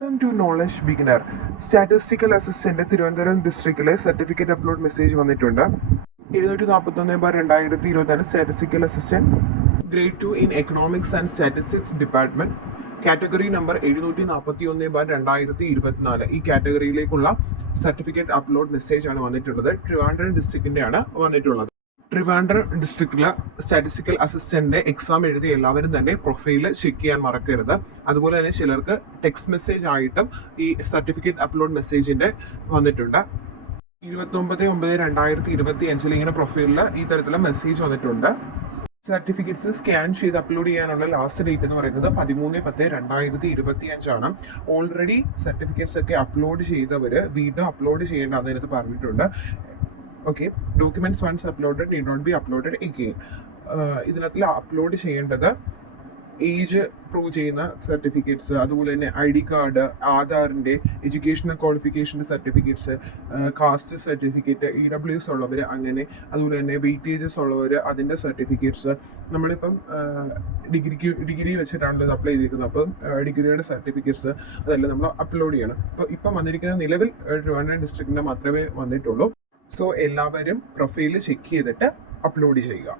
Welcome to Knowledge Beginner. Statistical assistant Thiruvananthapuram ഡിസ്ട്രിക്റ്റിലെ certificate upload message വന്നിട്ടുണ്ട്. 741/2024 statistical assistant grade 2 in economics and statistics department, category number 741/2024. ഈ കാറ്റഗറിയിലേക്കുള്ള certificate upload message ആണ് വന്നിട്ടുള്ളത്. ട്രിവാൻഡ്രം ഡിസ്ട്രിക്റ്റിന്റെ ആണ് വന്നിട്ടുള്ളത്. Trivandrum ഡിസ്ട്രിക്റ്റിലെ statistical അസിസ്റ്റന്റിന്റെ exam എഴുതിയ എല്ലാവരും തന്നെ പ്രൊഫൈല് ചെക്ക് ചെയ്യാൻ മറക്കരുത്. അതുപോലെ തന്നെ ചിലർക്ക് ടെക്സ്റ്റ് മെസ്സേജ് ആയിട്ടും ഈ സർട്ടിഫിക്കറ്റ് അപ്ലോഡ് മെസ്സേജിന്റെ വന്നിട്ടുണ്ട്. 29/9/2025 ഇങ്ങനെ പ്രൊഫൈലിൽ ഈ തരത്തിലുള്ള മെസ്സേജ് വന്നിട്ടുണ്ട്. സർട്ടിഫിക്കറ്റ്സ് സ്കാൻ ചെയ്ത് അപ്ലോഡ് ചെയ്യാനുള്ള ലാസ്റ്റ് ഡേറ്റ് എന്ന് പറയുന്നത് 13/10/2025 ആണ്. ഓൾറെഡി സർട്ടിഫിക്കറ്റ്സ് ഒക്കെ അപ്ലോഡ് ചെയ്തവർ വീണ്ടും അപ്ലോഡ് ചെയ്യേണ്ടതെന്ന് ഇതിനകത്ത് പറഞ്ഞിട്ടുണ്ട്. Okay, documents once uploaded need not be uploaded again. ഇതിനകത്തിൽ അപ്ലോഡ് ചെയ്യേണ്ടത് ഏജ് പ്രൂവ് ചെയ്യുന്ന സർട്ടിഫിക്കറ്റ്സ്, അതുപോലെ തന്നെ ID കാർഡ്, ആധാറിൻ്റെ, എഡ്യൂക്കേഷണൽ ക്വാളിഫിക്കേഷൻ്റെ സർട്ടിഫിക്കറ്റ്സ്, കാസ്റ്റ് സർട്ടിഫിക്കറ്റ്, EWS ഉള്ളവർ അങ്ങനെ, അതുപോലെ തന്നെ വെയിറ്റേജസ് ഉള്ളവർ അതിൻ്റെ സർട്ടിഫിക്കറ്റ്സ്. നമ്മളിപ്പം ഡിഗ്രി വെച്ചിട്ടാണല്ലോ ഇത് അപ്ലൈ ചെയ്തിരിക്കുന്നത്. അപ്പം ഡിഗ്രിയുടെ സർട്ടിഫിക്കറ്റ്സ് അതെല്ലാം നമ്മൾ അപ്ലോഡ് ചെയ്യണം. ഇപ്പം വന്നിരിക്കുന്ന നിലവിൽ ട്രിവാൻഡ്രം ഡിസ്ട്രിക്റ്റിൻ്റെ മാത്രമേ വന്നിട്ടുള്ളൂ. സോ എല്ലാവരും പ്രൊഫൈല് ചെക്ക് ചെയ്തിട്ട് അപ്ലോഡ് ചെയ്യുക.